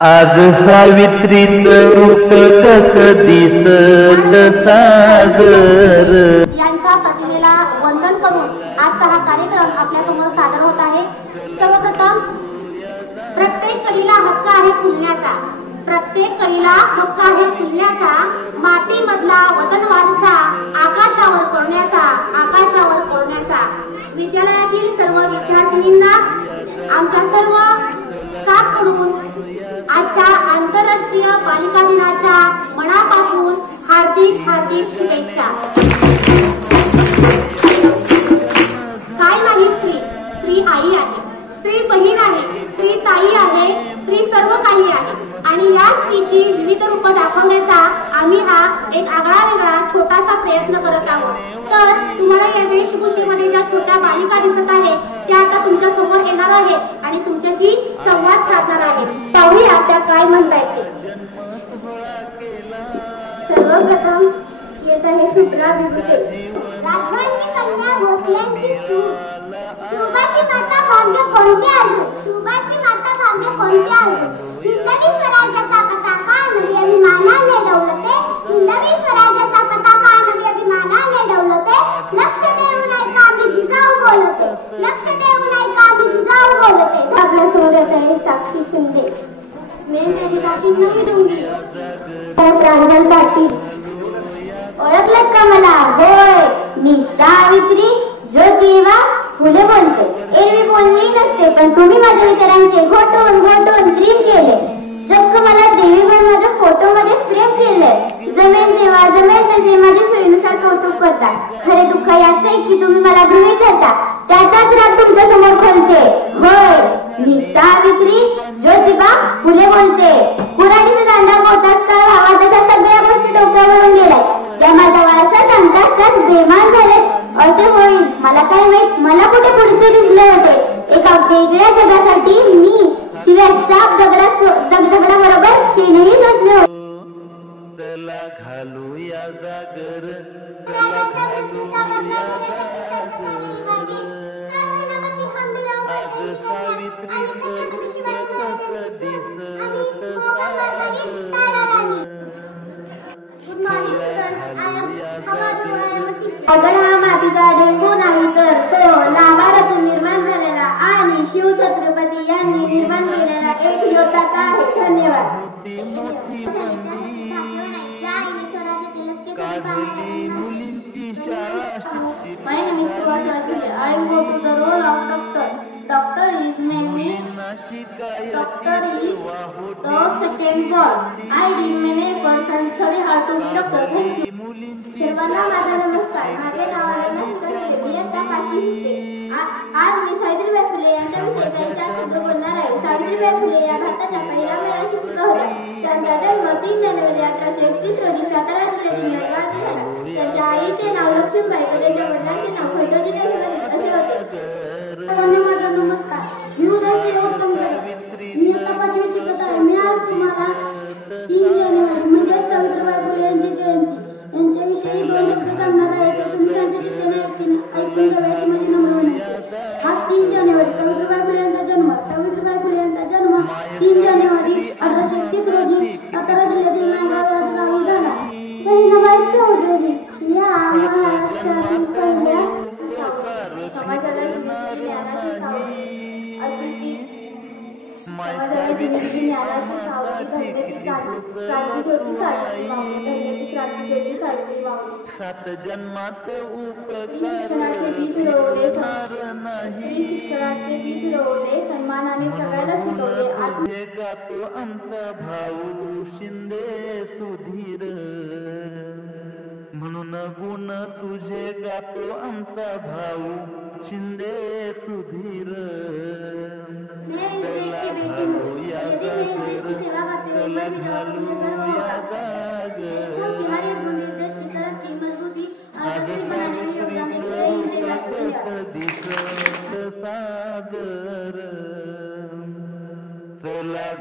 आज सावित्रीचं रूप कसं दिसत सागर यांच्या प्रतिमेला वंदन करून आजचा हा कार्यक्रम आपल्या समोर सादर होत आहे। सर्वप्रथम प्रत्येक कळीला हक्क आहे फुलण्याचा, प्रत्येक कळीला हक्क आहे फुलण्याचा, मातीमधला वतन वारसा आकाशावर कोरण्याचा, आकाशावर कोरण्याचा। विद्यालयातील सर्व विद्यार्थिनींना आमच्या सर्व स्टाफ कडून आजच्या आंतरराष्ट्रीय बालिका दिनाच्या मनापासून हार्दिक हार्दिक शुभेच्छा। काय नाही स्त्री, स्त्री आई आहे, स्त्री बहीण आहे, स्त्री ताई आहे, स्त्री सर्व काही आहे आणि या स्त्रीची विविध रूप दाखवण्याचा आम्ही हा एक आगळा वेगळा छोटासा प्रयत्न करत आहोत। तर तुम्हाला या वेशभूषेमध्ये ज्या छोट्या बालिका दिसत आहेत त्या आता तुमच्या समोर येणार आहेत आणि तुमच्याशी संवाद साधणार आहेत। पाहूया त्या काय म्हणतायत ते। सर्वप्रथम येत आहे शुभ्रा विभुते। राजवाची कन्या भोसल्यांची सून, शुभाची माता भाग्य कोणते अजून, शुभाची माता भाग्य कोणते अजून। हिंदवी स्वराज्याचा पताका नवी अभिमानाने डौलते, हिंदवी स्वराज्याचा पताका नवी अभिमानाने डौलते। लक्ष देऊन ऐका मी जिजाऊ बोलते, लक्ष देऊन ऐका मी जिजाऊ बोलते। आपल्यासमोर येत आहे साक्षी शिंदे। मैं मेरी राशि नहीं दूंगी। प्रांजल पाटील। ओळखलं का मला? होय, मी सावित्री ज्योतिबा फुले बोलते। एरवी बोलली नसते पण तुम्ही माझ्या विचारांचे घोटून घोटून क्रीम केले। चक्क मला देवी बनवून माझ्या फोटो मध्ये फ्रेम केले। जमेल तेव्हा जमेल तसे माझ्या सोयीनुसार कौतुक करता। खरे दुःख याच आहे की तुम्ही मला गृहीत धरता, त्याचाच राग तुमच्या समोर खोलते। होय, मी सावित्री ज्योतिबा फुले बोलते। कुऱ्हाडीचा दांडा होताच का व्हावा तशा सगळ्या गोष्टी डोक्यावरून गेल्या। ज्या माझा वारसा सांगतात त्यात बेमान झाले असे होईल। मला काय माहित, मला कुठे पुढचे दिसले होते। एका वेगळ्या जगासाठी मी शिव्या शाप दगडाबरोबर शेणही असले होते। चला घालूया जागर, आज सावित्रीचं कसं दिसत अगड हा मातीचा डेंगू नाही तर तो लाभार्थी निर्माण झालेला आणि शिव छत्रपती यांनी निर्माण केलेला एक योद्धाचा आहे। धन्यवाद। My name is Suvasha Ashwini. I go to the role of doctor. Doctor is maybe doctor is the second God. I did many efforts and study hard to be doctor. Thank you. सर्वांना माझा नमस्कार। माझे नाव अनंता शेळके, मी इयत्ता 5वी शिकते। आज मी सावित्रीबाई फुले यांच्याविषयी काही 4 शब्द बोलणार आहे। सावित्रीबाई फुले या भारताच्या पहिल्या महिला शिक्षिका होत्या। त्यांचा जन्म 3 जानेवारी 1831 रोजी सातारा जिल्ह्यातील नळगाव झाला। त्यांच्या आईचे नाव लक्ष्मीबाई तर त्यांच्या वडिलांचे नाव खंडोजी असे होते। सर्वांना माझा नमस्कार। मी उदय श्रीवर्धन मी इयत्ता 5वी शिकत आहे। मी आज तुम्हाला 3 जानेवारी म्हणजे सावित्रीबाई फुले यांची जयंती यांच्याविषयी 2 शब्द सांगणार आहे। तर तुम्ही शांतचित्ताने ऐकून घ्यावे अशी माझी नम्र विनंती। आज 3 जानेवारी सावित्रीबाई फुले यांचा जन्म। सावित्रीबाई फुले यांचा जन्म 3 जानेवारी 1831 रोजी सातारा जिल्ह्यातील नायगाव या गावी झाला। बहिणाबाई चौधरी या महाराष्ट्रातील पहिल्या समाजाला ज्ञानाची सावली अशी ती सात जन्मात शिक्षणाचे बीज रोवले, सन्मानाने सगळ्याला शिकवले। आज गातो आमचा भाऊ शिंदे सुधीर, म्हणून गुण तुझे गातो आमचा भाऊ शिंदे सुधीर। चला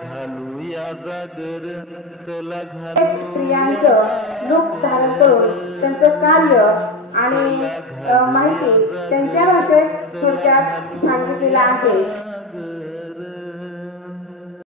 घालूया जागर, चला स्त्रियांचं रूप धारण करून त्यांचं कार्य आणि माहिती त्यांच्या भाषेत थोडक्यात सांगितलेलं आहे।